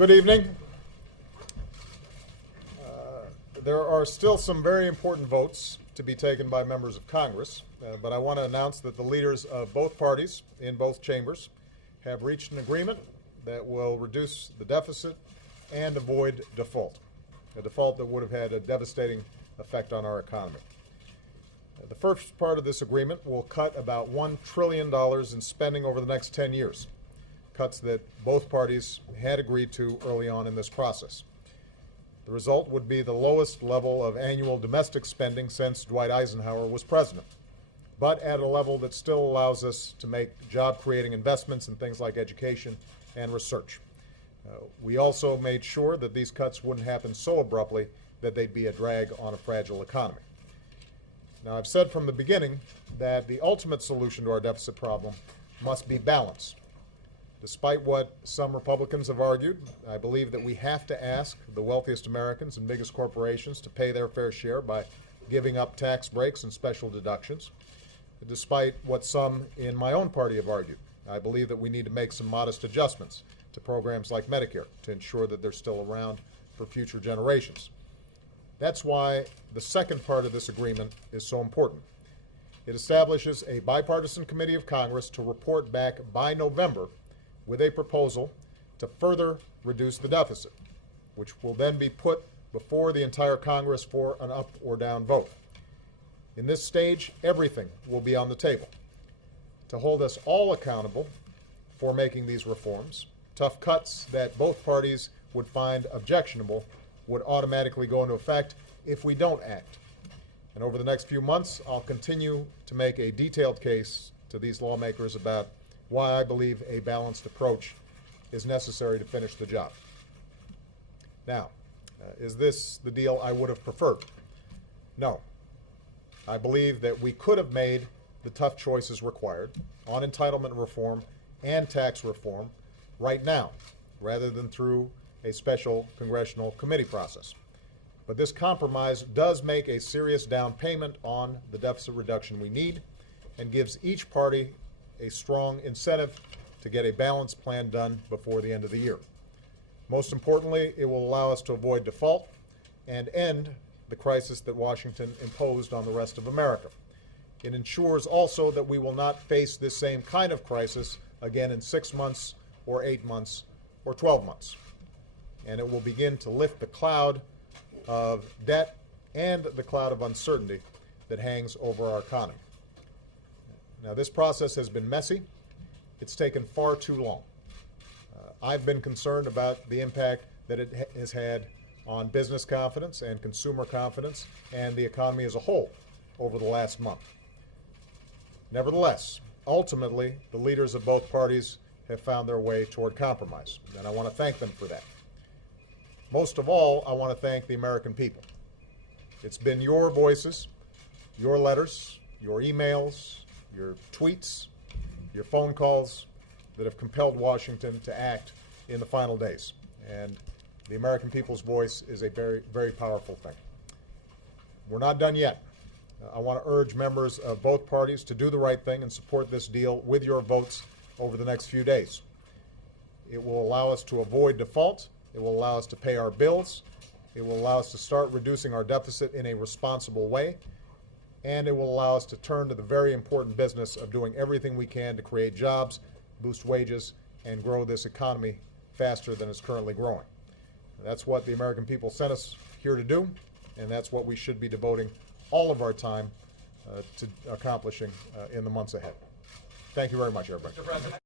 Good evening. There are still some very important votes to be taken by members of Congress, but I want to announce that the leaders of both parties in both chambers have reached an agreement that will reduce the deficit and avoid default, a default that would have had a devastating effect on our economy. The first part of this agreement will cut about $1 trillion in spending over the next 10 years, cuts that both parties had agreed to early on in this process. The result would be the lowest level of annual domestic spending since Dwight Eisenhower was president, but at a level that still allows us to make job-creating investments in things like education and research. We also made sure that these cuts wouldn't happen so abruptly that they'd be a drag on a fragile economy. Now, I've said from the beginning that the ultimate solution to our deficit problem must be balance. Despite what some Republicans have argued, I believe that we have to ask the wealthiest Americans and biggest corporations to pay their fair share by giving up tax breaks and special deductions. Despite what some in my own party have argued, I believe that we need to make some modest adjustments to programs like Medicare to ensure that they're still around for future generations. That's why the second part of this agreement is so important. It establishes a bipartisan committee of Congress to report back by November with a proposal to further reduce the deficit, which will then be put before the entire Congress for an up or down vote. In this stage, everything will be on the table. To hold us all accountable for making these reforms, tough cuts that both parties would find objectionable would automatically go into effect if we don't act. And over the next few months, I'll continue to make a detailed case to these lawmakers about why I believe a balanced approach is necessary to finish the job. Now, is this the deal I would have preferred? No. I believe that we could have made the tough choices required on entitlement reform and tax reform right now, rather than through a special congressional committee process. But this compromise does make a serious down payment on the deficit reduction we need and gives each party a strong incentive to get a balanced plan done before the end of the year. Most importantly, it will allow us to avoid default and end the crisis that Washington imposed on the rest of America. It ensures also that we will not face this same kind of crisis again in 6 months or 8 months or 12 months. And it will begin to lift the cloud of debt and the cloud of uncertainty that hangs over our economy. Now, this process has been messy. It's taken far too long. I've been concerned about the impact that it has had on business confidence and consumer confidence and the economy as a whole over the last month. Nevertheless, ultimately, the leaders of both parties have found their way toward compromise, and I want to thank them for that. Most of all, I want to thank the American people. It's been your voices, your letters, your emails, your tweets, your phone calls that have compelled Washington to act in the final days. And the American people's voice is a very, very powerful thing. We're not done yet. I want to urge members of both parties to do the right thing and support this deal with your votes over the next few days. It will allow us to avoid default. It will allow us to pay our bills. It will allow us to start reducing our deficit in a responsible way. And it will allow us to turn to the very important business of doing everything we can to create jobs, boost wages, and grow this economy faster than it's currently growing. That's what the American people sent us here to do, and that's what we should be devoting all of our time to accomplishing in the months ahead. Thank you very much, everybody. Mr. President.